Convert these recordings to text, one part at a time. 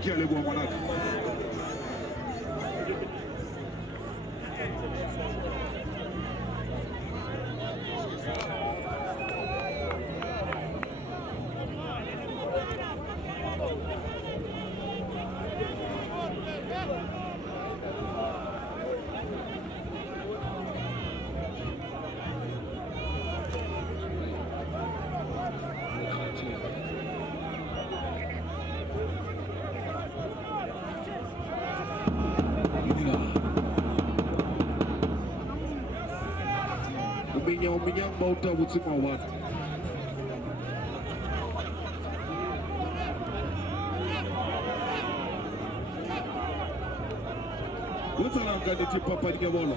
qui a le bois Monaco. Uminyang bauta butsima wat. Wetsalanga niti papa Nyabolo.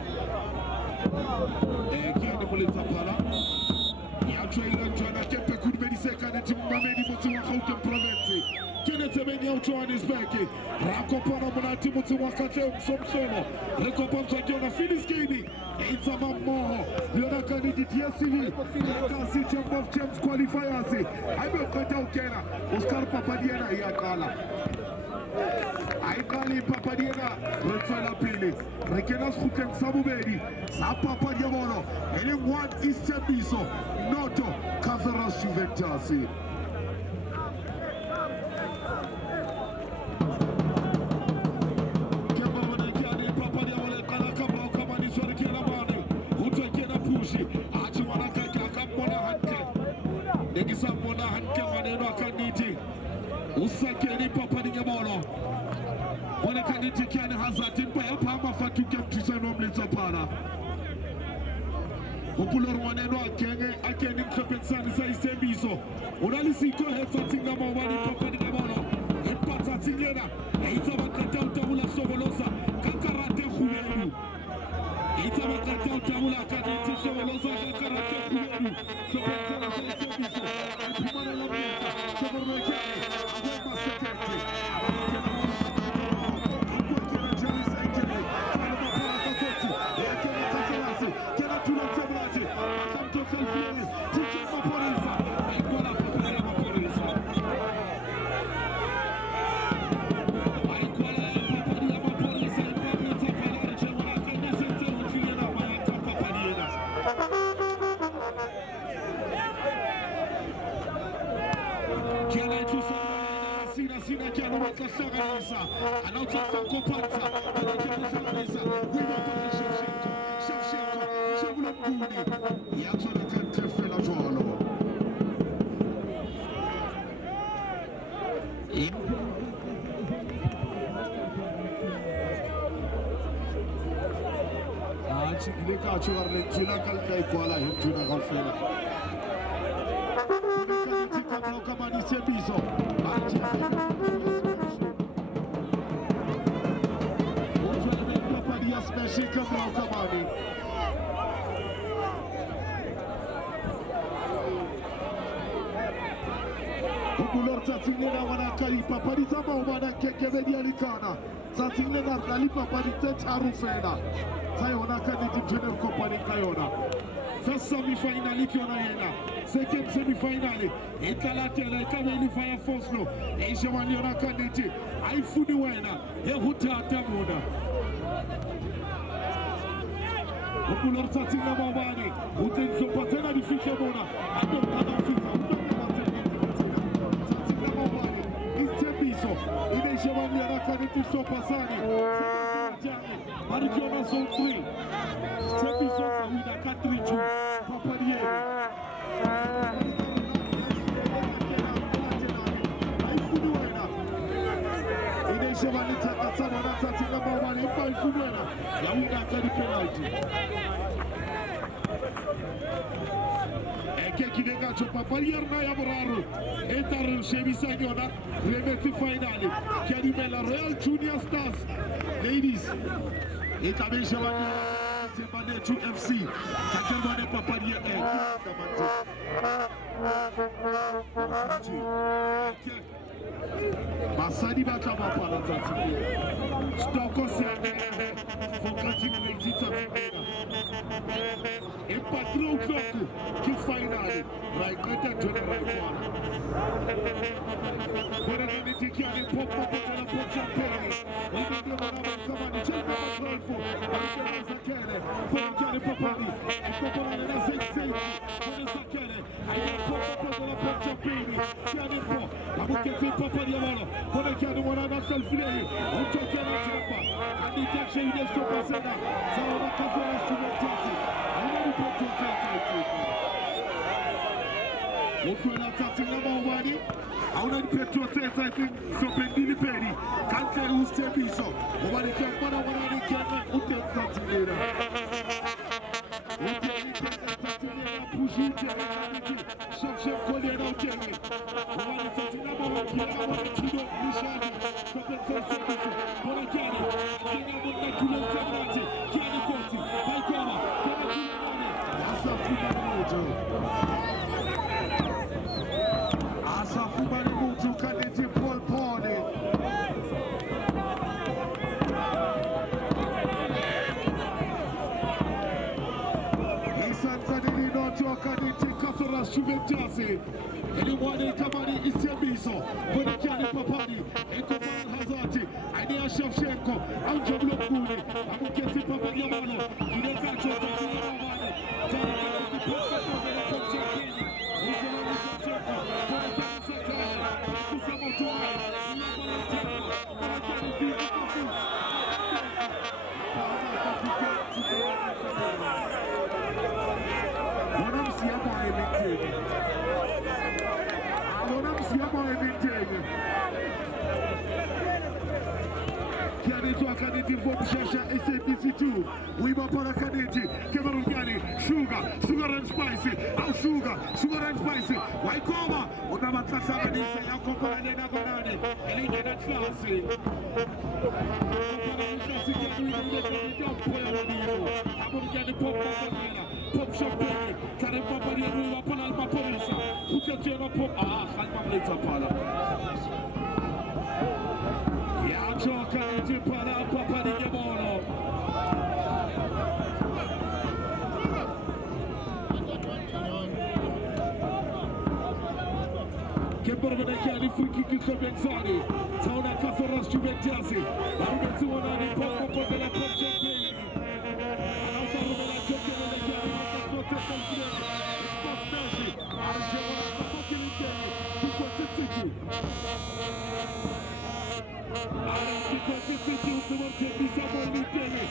Kiane muleta pala. Yacho ilantwana kepe kudmediseka niti mmameni mutu wa Gauteng province. Kenneth Meni Johannesburg. Rakopana munati mutu wa Gauteng Somsono. Rekopanza Jona Filiskini. It's a mammo. Yona kanidi TSV. Kasi Champ of Champs qualifiers. Aibe kota ukena. Oscar Papadiena yakala. Aikali Papadiena. Retsala pili. Rekena Sukeng Sabubedi. Sa Papa Diabolo. Ele one is Tembiso. Noto Caveras Juventus. Negisamona hanke maneno akaniti usakeni papa Nyabolo wale kaniti kiani hazati mpa hapa fatuke mtusano mleta para upulor maneno akenge akeni mtopensani sa isembiso unalisiko hesatinga mawani papa Nyabolo empata tingena itabakata utabula sobolosa kakarate khuyelu itabakata utabula kaniti sobolosa kakarate khuyelu sopensana sa isembiso Tatinena wanakali papadi zama umana kekebedi alikana Tatinena nali papadi tetaru fena Tayo wanakani jimjene kompani kayona First semi-final ikiona yena Second semi-final Ikalatela ikawe ilifaya Foslo Eishewani wanakani iti Haifuni wena Yehuta atamuna Upulor tatinena mawani Utenzopatena difisha mona Adokana fita Inejewani anakaniti sopasani Marikiona zone 3 Tembiso Sawida 4-3 Papadieri Haifuduena Inejewani takatana na tatina mawani Mpa haifuduena Yawida akani penalty Kidega chopa palier na ya boraru etar shebisa nyona remeti finali kiani la Royal Junior Stars ladies etabesha wani tembane tu FC kakembane papadia Basadi baka mapana tati stoko se fokati mlezita tibena empatro kloku ki finali like kata jone raikwana kore nini kaniti kiani popo na pocha peni. Ndio mwana kama ni chama marefu. Anaweza kene. Kwa kiani popani. Popo na zigzag. Anaweza kene. Popo na pocha peni. Kiani popo. Abuketi popo ya wala. Kwa kiani mwana na selfie. Utoke na chapa. Kaniti akshaide stopa sana. Sawa na kafara studenti. Ana popo tete. Ukuna tatu na mawani. Auna ni petro tete, I think, so pendili pedi. Kante uste biso. Umani kia mwana ni kia na ute tatilera. Ute ni kia tatilera pushu ute na kaniti. Shaf kolia na ujenge. Umani tatilera mawani kia mwana kido nishani. Kapete uste biso. Mwana kiani. Kenya mwana kule utebrati. Kiani koti. Haikoma. Kena kule nane. Asa fuga ni mojo. Asafumani mutu kaniti Paul Pone. Isanzanili noto kaniti Kafara Juventus. Ili mwane kamani Isiabiso. Kone kiani papani. Eko Van Hazati. Aini Shevchenko. Anja Blokuni. Amuketi papani yamano. Ile kacho tati yamano. Tani kaniti Papa Pone na Papa Pene. Ujelani Shevchenko. Kone kiani Sekana. Kusama Toa. Yabana Tempo. Kone kiani Fika Kafu. Wanamsi yama emiteni. Wanamsi yama emiteni. Kiani toa kaniti Vomshasha SABC2. Wima para kaniti. Cameroon Kiani. Sugar and spicy. Au sugar and spicy. Waikoma. Unamatasa kanisa ya kompana nena konani. Elinge na klasi. Kompana ni klasi kiani wina kaniti Ampoya wadiyo. Amon Kiani pop makanina. Pop champagne. Kare papa ni ruwa pana alma polisa. Uketiona pop. Khalma mleta pala. Yacho kaniti para papa ni Gemolo. Kemborgana kiani fuki kiko benzani. Tauna Kafara Juventus. Arubeti wanani popo pote la poche peni. Anauta rumela choke na kiani makasote kalkideni. Spasnashi. Arjewana kapoki linteni. Kiko titiki. Kiko titiki utumorte bisamo linteni.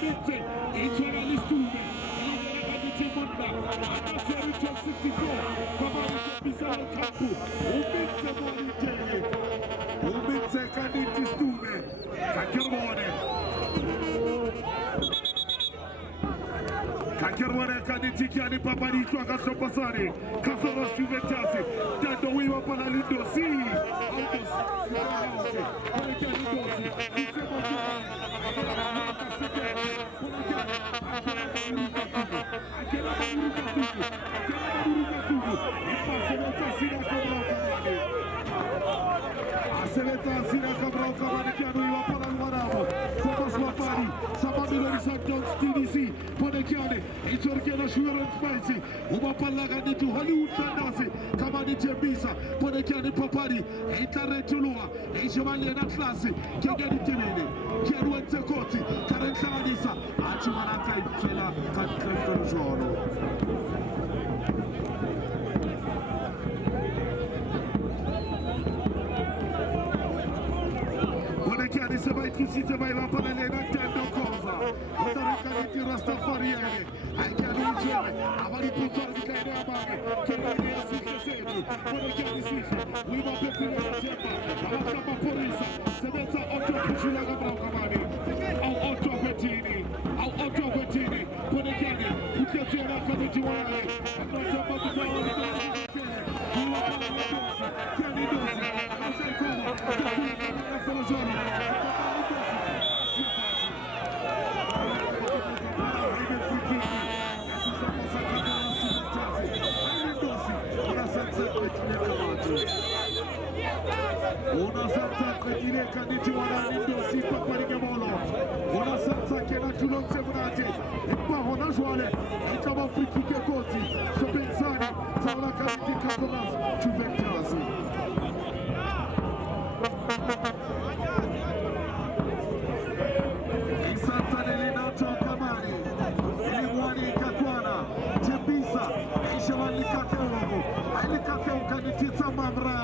Minte. Itwana listume. Ilingana kaniti munda. Anaseri 64. Bizarre Kampu, Umitse kaniti stume, Kakirwane kaniti kiani papari kwa kasopasari, Kafara Juventus, Dado wiwa pana lindosi, Aldos, kwa kiani lindosi, Kisema Jumani, Akela Mamuruka Tugu, Aseleta Sina Cabral Cavani Kianu iwa para Alvarado. Thomas Wapari, Sabamilori St. John's TDC, Ponekiane, Ichorkiana Sugar and Spicy, Umapalaga Nitu Hollywood Sandasi, Kamani Tebisa, Ponekiane Papari, Itaretulua, Ishomalian Atlasi, Kegani Timini, Kianu Tekoti, Karentanisa, Achumanata Chela, Katrefton Joro. Sebai tusite bai la panele na tendo cosa. Otare kaniti Rastafariane. Ai kiani ujeme. Amari putori kaide amare. Kenani asike setu. Kone kiani sike. Wima pepile na temba. Awakama polisa. Semeta oto kushula gamra ukamani. Au oto vetini. Kone kiani. Ukiatiana kaniti wale. Anota matuta wale. Kiani dosi. Asai koma. Kiani dosi. Unasanta kwenye kaniti wananindo si papa ni Gemolo. Unasanta kena tulonse munate. Ipa hona jwale. Ikama friki kekoti. Sobenzani. Taula kaniti Kafara Juventus.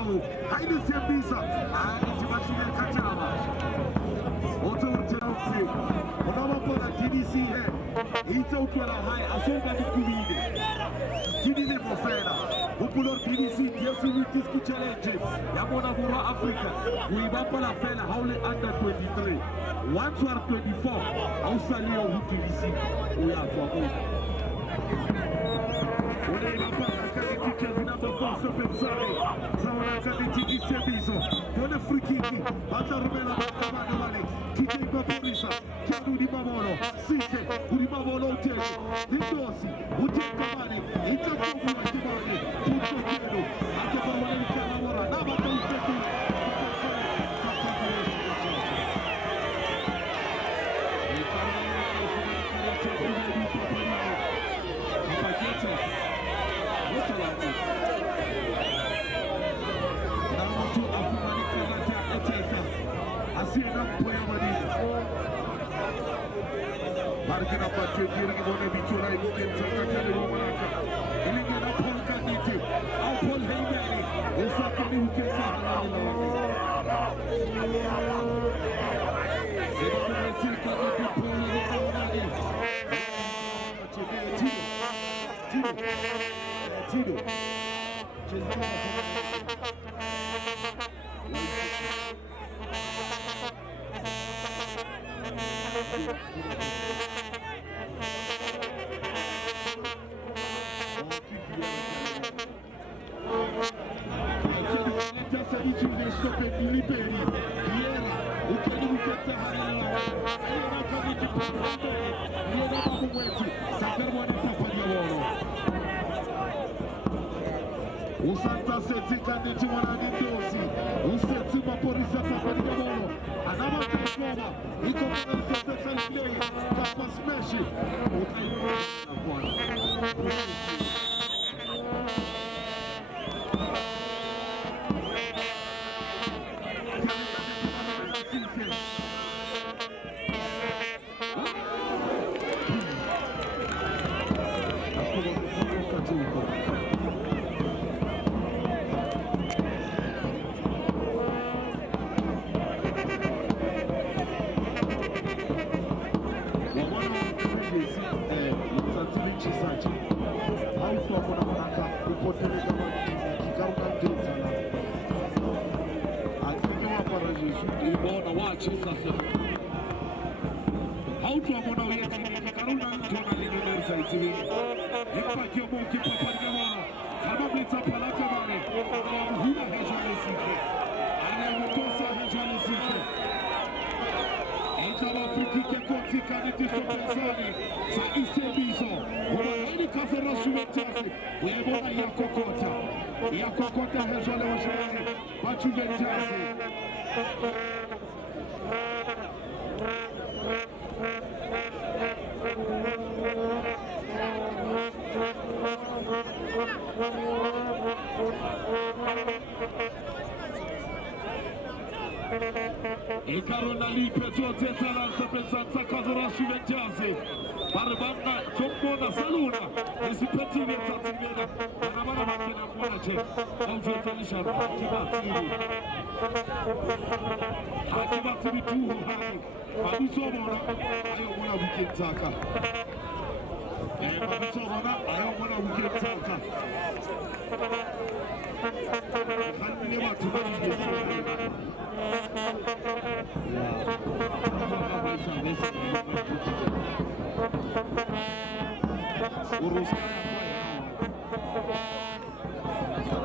Pau, Haile Sembisa, Timashine Katama, Otto Chelsea, Onamapola DDC head, Ito Twala High, Asoka Kulide, Kidine Mofena, Upulor DDC, Yesu Disco Challenge, Yamona Bura Africa, Uibapala Fela, Haule under 23, once are 24, Australia DDC, we are for Usanta setika niti mwanani dosi Useti maporisa tapani gamono Anama kasoma Iko mwanani special play Kapa smashi Yakokota hejale wa shawani Bachu Ventasi Ikarona Lipeto Tetala Sapensanta Kazara Shuventasi Barbanda Chokona Saluna Isipeti Ventatimena Anamana Makina Mwache Aujetanisha Hakibati Mituhu Hani Babusomona Ayomona Wikentaka Babusomona Ayomona Wikentaka Hanile Matumani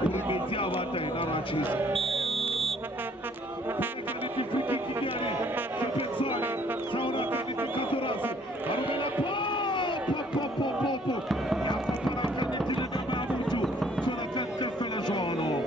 Ulimetia wata inara chisa Kaniki friki kidiani Sepenzani Sauna kaniki katorasi Arumela po Yakapara kaniki lena mabutu Tuna kanika fela jono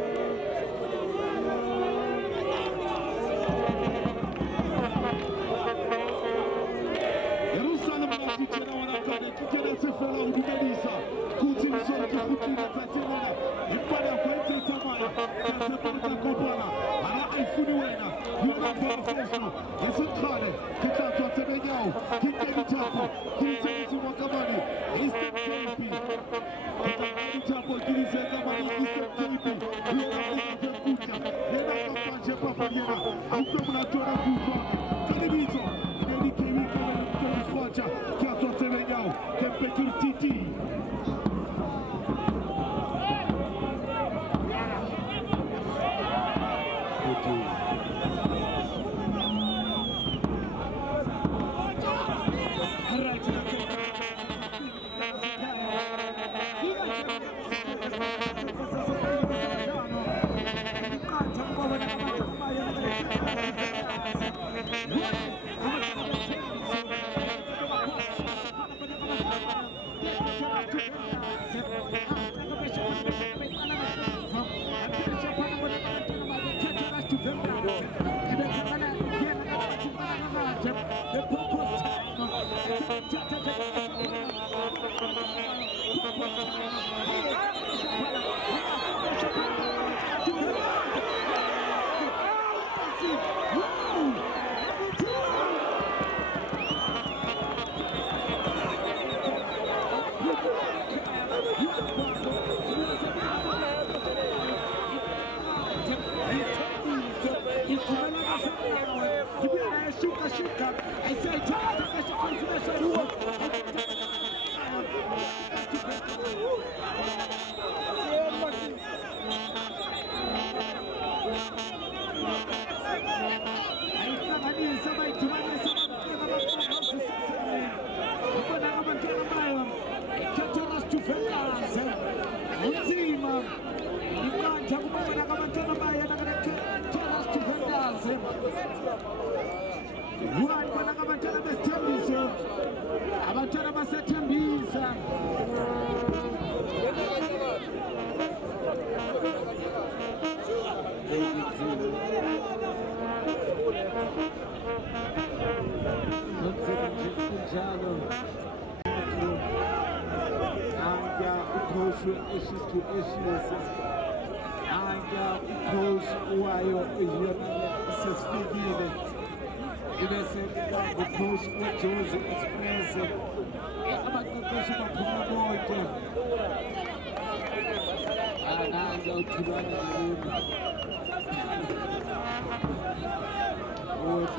Jerusalem na kichena wanatane Kikene sefela udubelisa Kuti msoki kutile tatenena Ipade kwente tamana Kasepanka kopana Ana aifuni wena Yuna kwa fesno Yesukhale Kikatwa tebenyao Kikeni tapo Kilisemu wakamani Eastern KP Kikeni tapo Kilisemu wakamani Eastern KP Yuna kwa kuja paliera, auto mnatora kutwa, kanibito, neli kiwi kale mtoa squacha, kiato tevenyao, kempetur titi.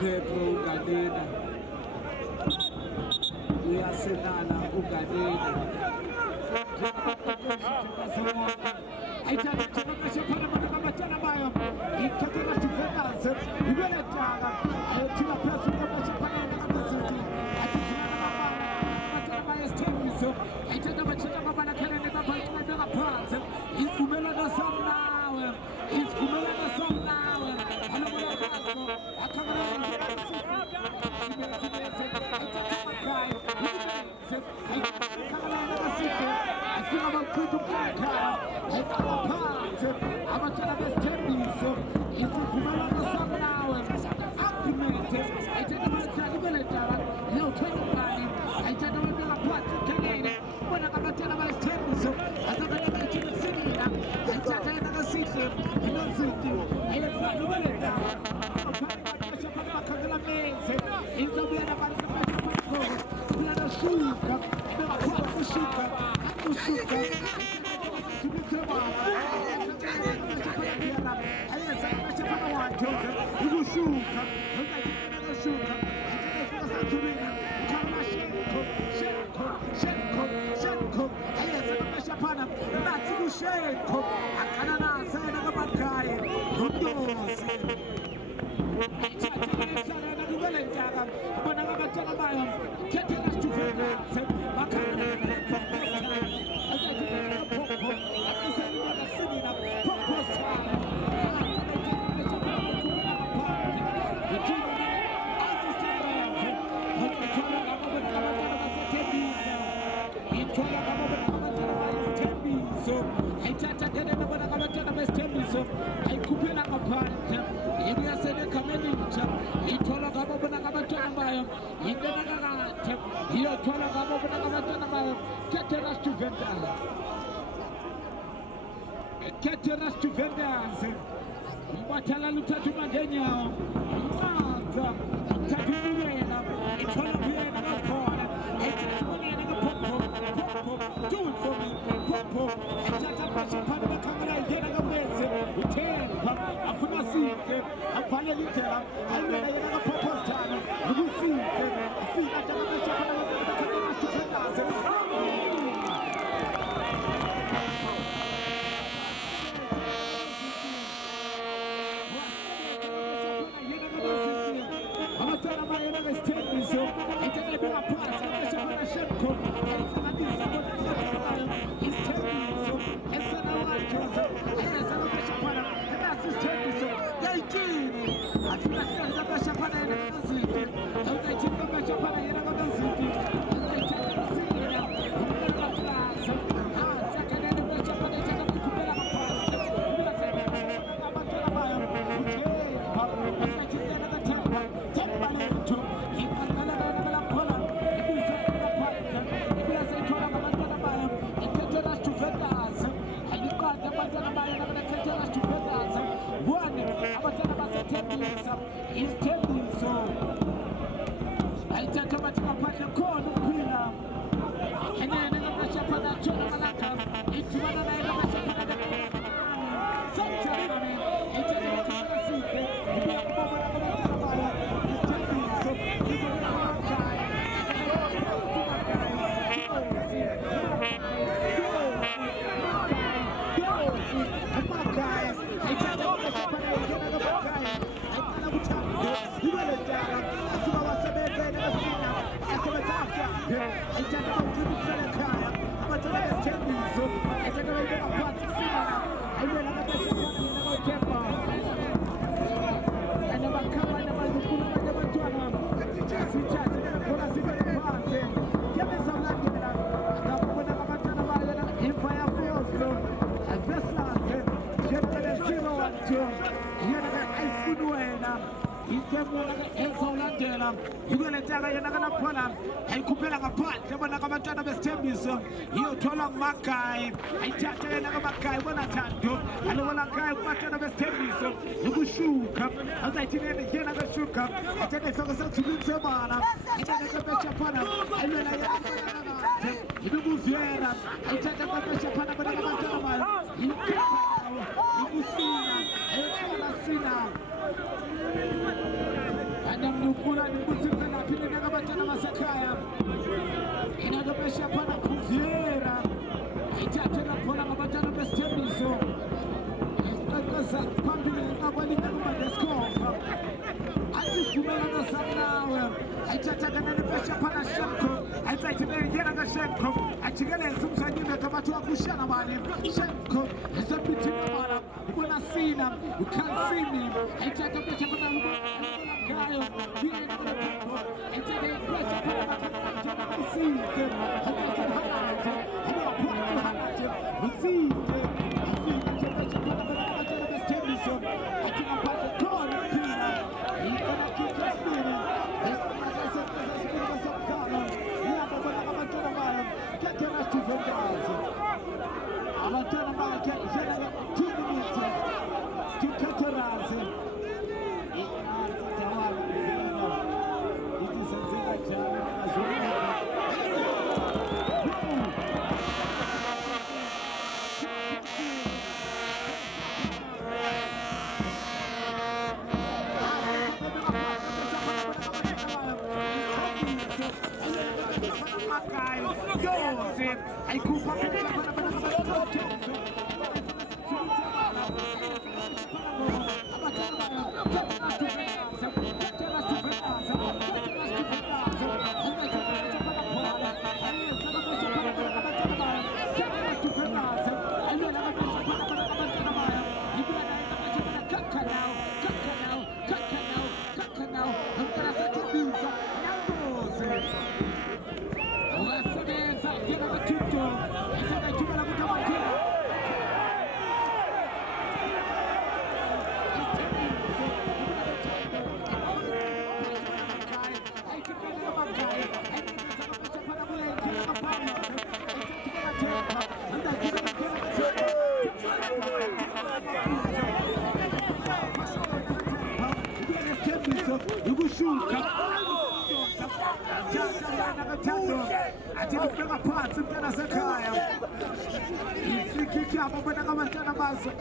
Pedro Ugadena, Yasenana Ugadena. Keteras to Vendas, Watala Lutatu Magenia, Mata, Tatumena, it's one of the end of the corner, it's one of the Popo, do it for me, Popo, and Tata Pasha Panama Camera, Yenna Mese, return, Afumasi, Usize avale indlela ayimele yena kaPhopozana Usize afika njengamanje khona Defenders Yukuletaka yena kana khona ayikhuphela ngaphandle yabona abantwana besithembiso iyotholwa nguMagayi ayithathe yena kaMagayi bona Thando alibona Gayi kubantwana besithembiso ukushuka azayithini yena beshuka athathe ihloko sethulini semana athathe kebesha phana ayilwela yena ibukuvera ayithathe kebesha phana bona abantwana bayo ikusina ayikhola sina Anamnukula ni muzika na pili na kabatana masakaya inadopesha pana kuviera aitatena pona kabatana bestembiso kaza pambili ngabali ngaba deskofa atifumela na sanawe aitataka na pesha pana Shenko aitaitina yena ga Shenko achigele sumsanyime kama tu akushana bali Shenko isabiti mara kuna sina you can't see me aitaka pesha pana Gayo, viene con el campo, echale el pecho para la cancha, Usize, Hanaje, Hanaje, Usize, Afika pecho para la cancha de Bestembiso, akina pale kona pina, ikona kitu spiri, esta casa spiri sana, yapa kwa kamatana baya, katana Defenders. Amatana baya yana 2 minutes. Tukataraze.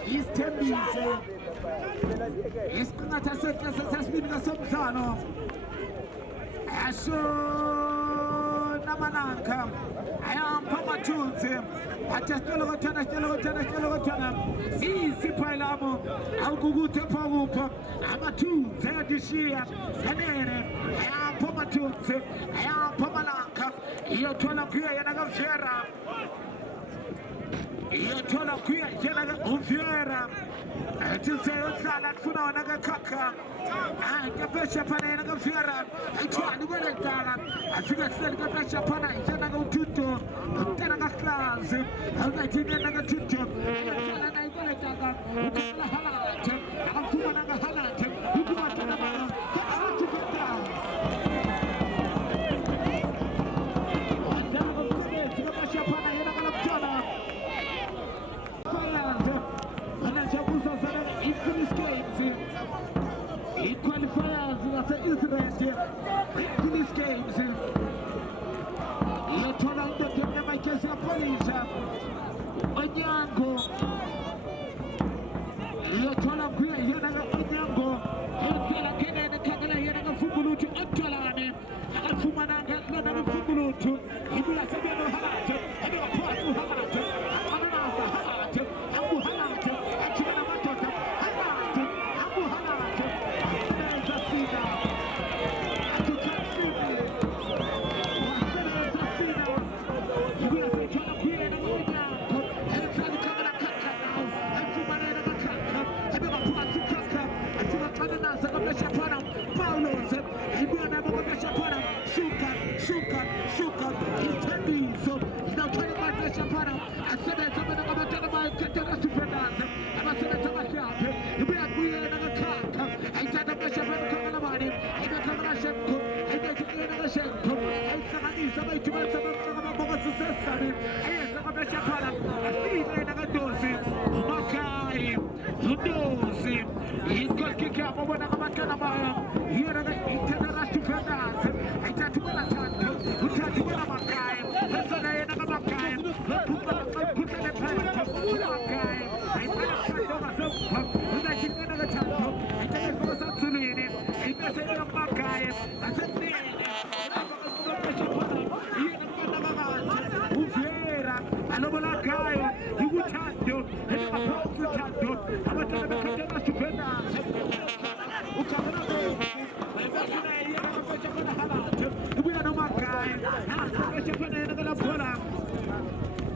He's Tembise. isiqingatha sesibini kasomdlalo asho namananka ayampa amathunzi athesitshelo kothana siyisiphayilamo awukukuthe phakupha amathunzi ayadishiya kanene ayampa amathunzi ayampa amananka iyothola kuyo yena kavera iyothola kuyo yena uvera Tilseyosala tuna wanagakaka kapesha pana yanagafira aitwani weletala afika seli kapesha pana itanaga ututo utanaga klazi algaitini naga tuto ayatana na iweletaka ukala halate akafuma naga halate ukuma tanamana kakatupeta atanaga ututo kapesha pana yanaga laptana qualifiers that's an incident in these games. You're told that you never kiss your police. Onyango. You're told that you're not Onyango. You're told that you're not Fubulutu Antolane. And Fumananga, not a Fubulutu. You will have said no Halata. And you're a part of Halata. Ananasa Halata. Abu Halata. Achimana Matota. Halata. Abu Halata.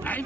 I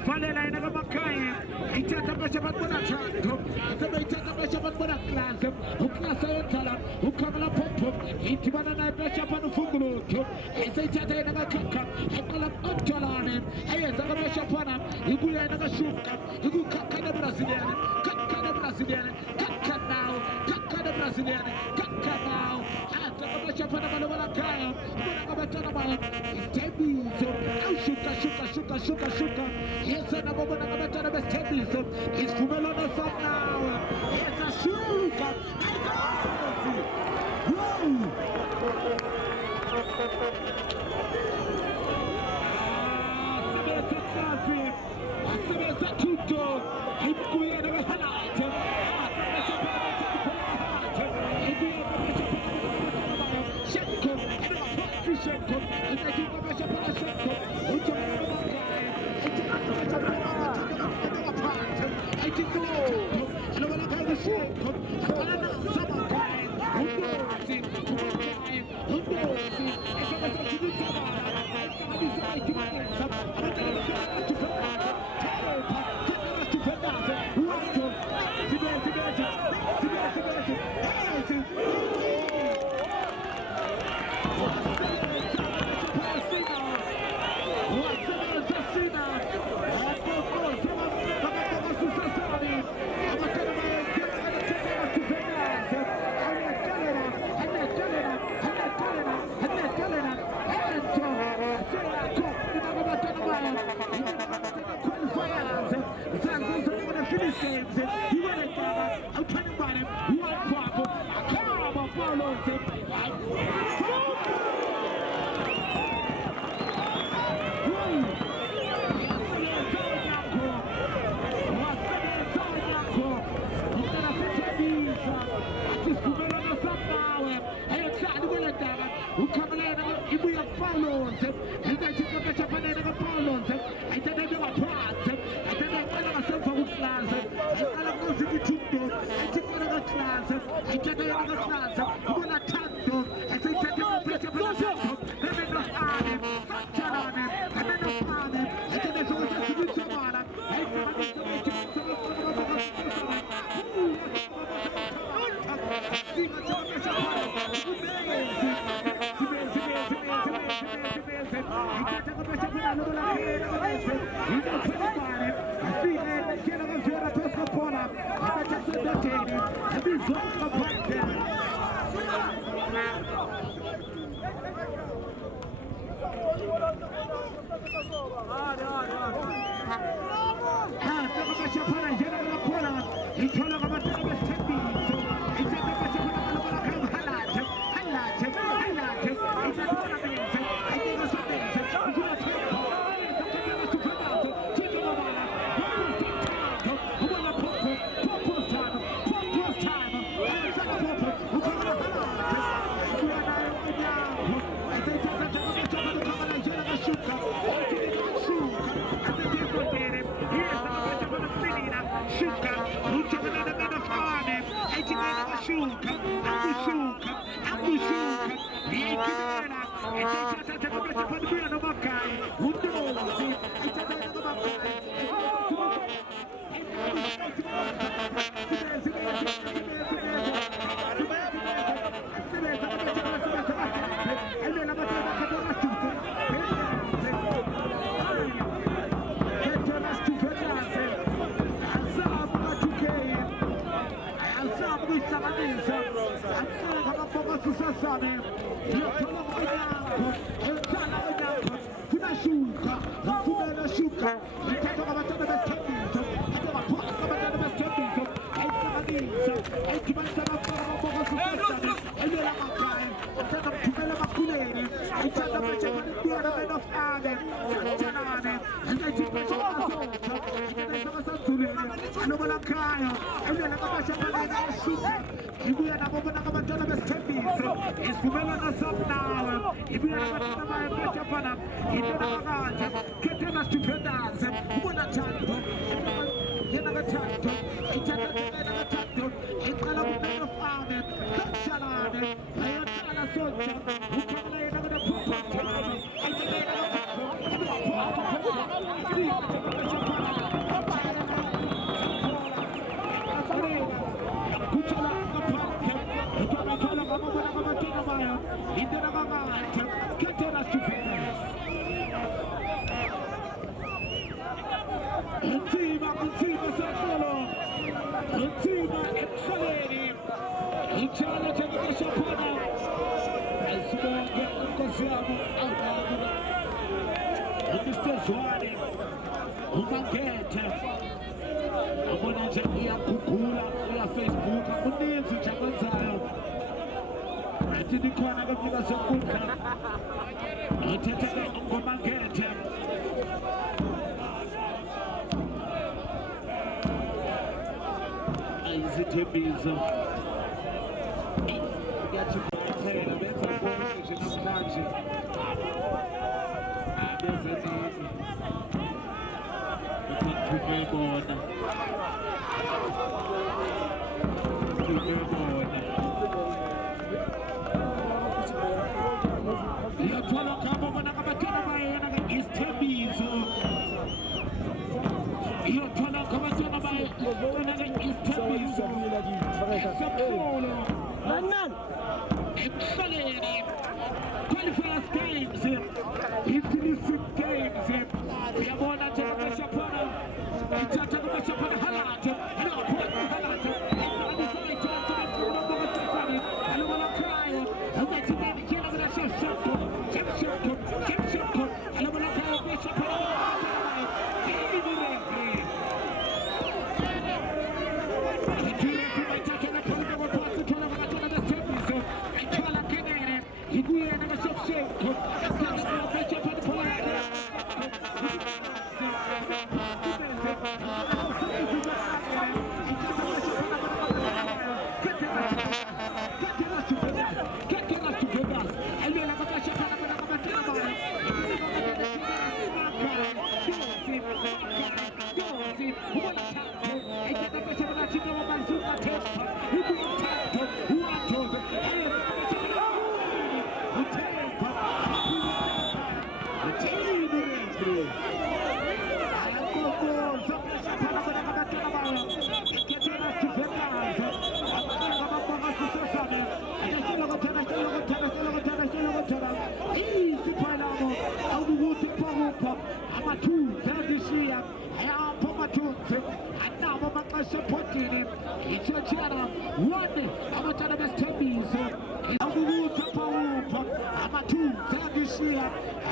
Who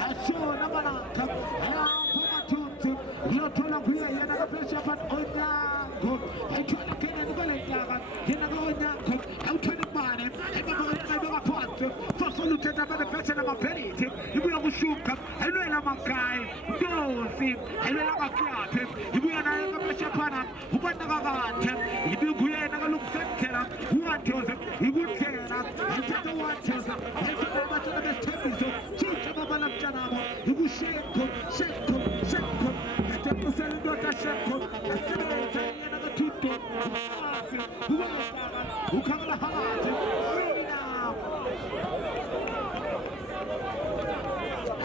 ashona malaka lapho mathunzi uyothola kuye yena kaphesha phansi onyango ayithola kena nikolentaka yena konyango awuthole imane emabaka phansi fasolu thetha bane phesha namapheliti ibuya kushuka elwela amakhaya nkosi elwela amaklaphe ibuya naye kaphesha phana ubona kakathe ibuya kuyena kalungisekela uwantoze ikundlela ayithatha uwantoze ayithatha abatshana besithembiso tshintsha babalabtshanabo ibushekho shekho shekho atekusela indoda shekho asebenza yena kathuto ubasaka ukhangela phakathi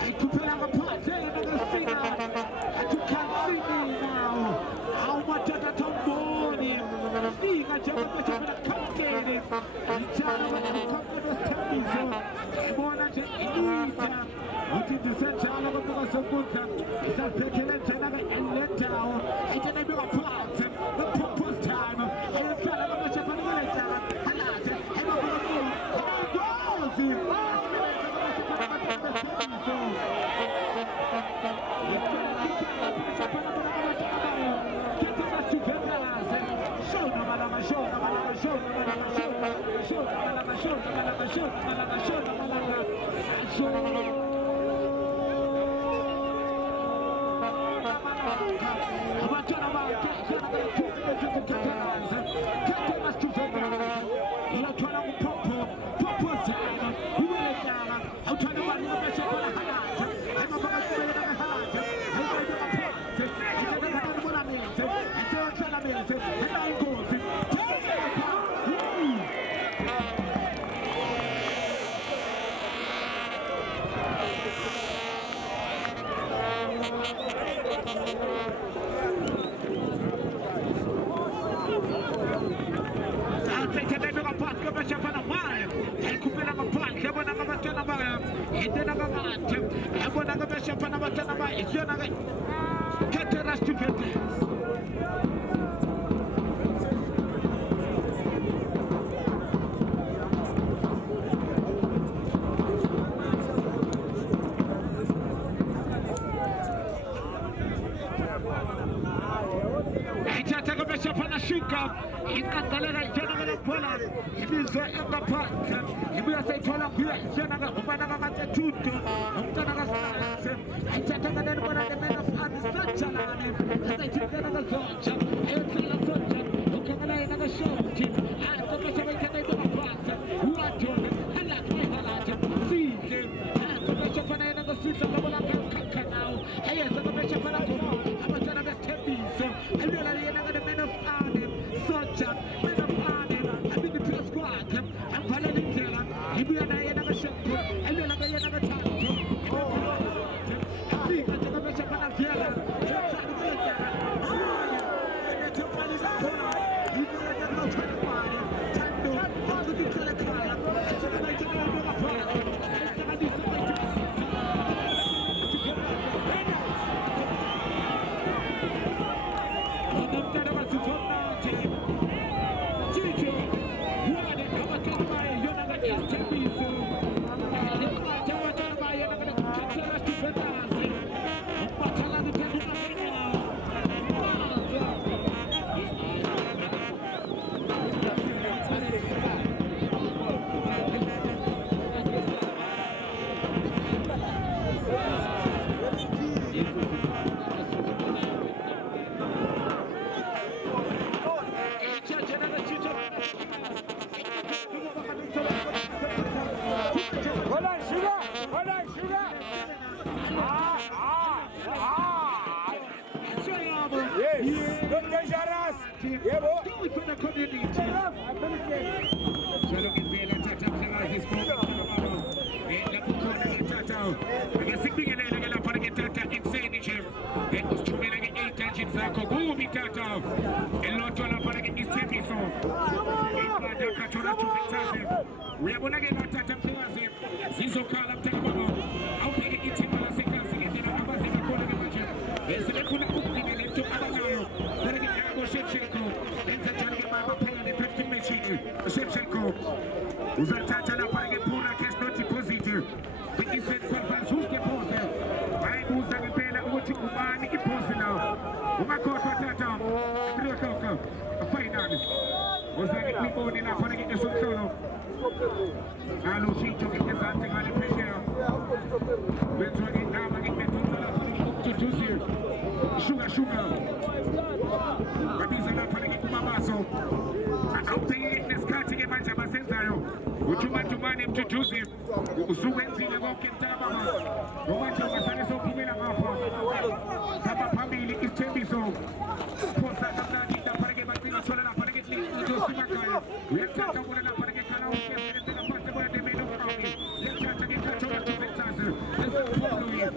ayikhuphela ngaphandle yena ngesina athi can't see me now awumadoda thomboni fika nje babephela kapteni ijana bakukhangela besithembiso ibona nje iita uthi ndisenjalo kodwa sekudla isaphethele njena ke-elendawo ayitena ibeka phansi the-purpose time ayehlala kamashapani kalejaka alaze emabukakini ayozi shuka inkandalela njena ngalepola ibizwe engaphansi ibuya sayithola kuye njena ngubana kamathethuto umntana kaSanse ayithatha kanene bona ngemena phansi sajalane esayithekela kazonja eyothela sonja ukhangela yena kashoti akomesha bayithanda ibona phansi uwadonge halakhe halakhe sidle akomesha fana yena kasidla ngabona ngakha nawo ayeza komesha fana khona abantwana besithembiso alwela yena kanene Soja, men of army, I've been the press squad, I'm following Jella, he be an eye and a shot, and then I get another time. I think I take a measure of a Jella, just trying to get that. And that's your money's a corner. You can let them know 21. Tando, how to be clear car. It's a night to go to a park. It's a night to go Uzatata na pale pura cash not deposit. Big set kwa Alo Shincho che pesante con il pesce. Penso che Nama che mette tutta la tutti Sugar. Kabisa la pale ke kumabaso. Awubheke nesikhathi ke manje abasenzayo. Ujumanjumane mjujuzi. Usukwenzile konke ntaba ngoba nje ungasale sophumela ngapha. Saba phambili isithembiso. Phosa kamnandi lapha ke bagcina thola lapha ke Nkosi Makhaya. Uyathatha bona lapha ke khala ukuyenzela ngaphansi bona demelo kawi. Uyathatha ke khatho la Juventus. Esiphumuluye.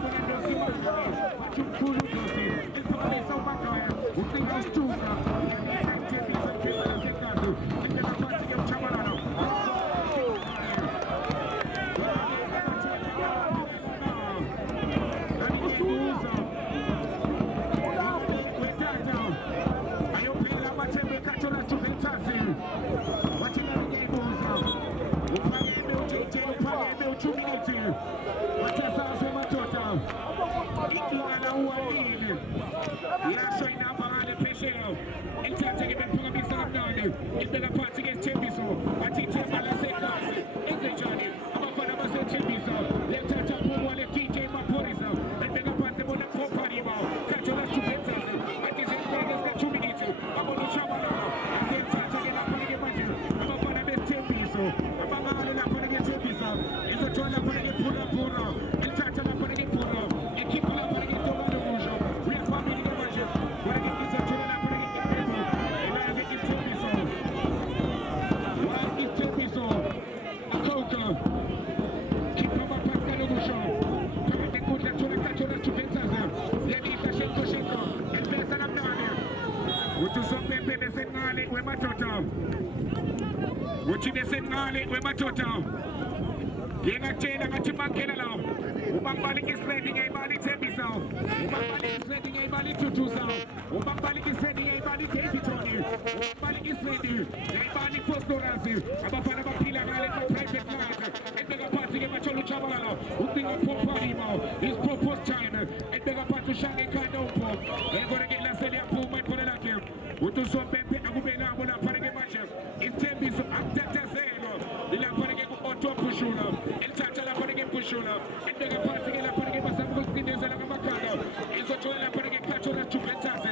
Bona Nkosi Makhaya. Bachukulu Nkosi. Esiphumulisa uMakhaya. Ucinga isithuka. Isithembiso khetha sekazi. Indlela phansi ke uchabalala. Yengatshela ngathi bakhela lawo ubambalika isrendi ngeyibali ithembisa ubambalika isrendi ngeyibali ithuthusa ubambalika isrendi ngeyibali Davidson ubambalika isrendi ngeyibali Phosphorus abafana baphila ngale private life ebeka phansi ke bathola uchabalala ucinga Phopharima is proposed time ebeka phansi ushange Khanopho ngekho ke lasele yaphuma ikhona lakhe uTusompempe akube nabo lapha ke manje ithembiso akutatazelo lapha ke ku-Otto Pushula elithatha lapha ke Pushula ebeka phansi ke lapha ke basaba ukucindezela ngamakhala izothola lapha ke Khathola Juventus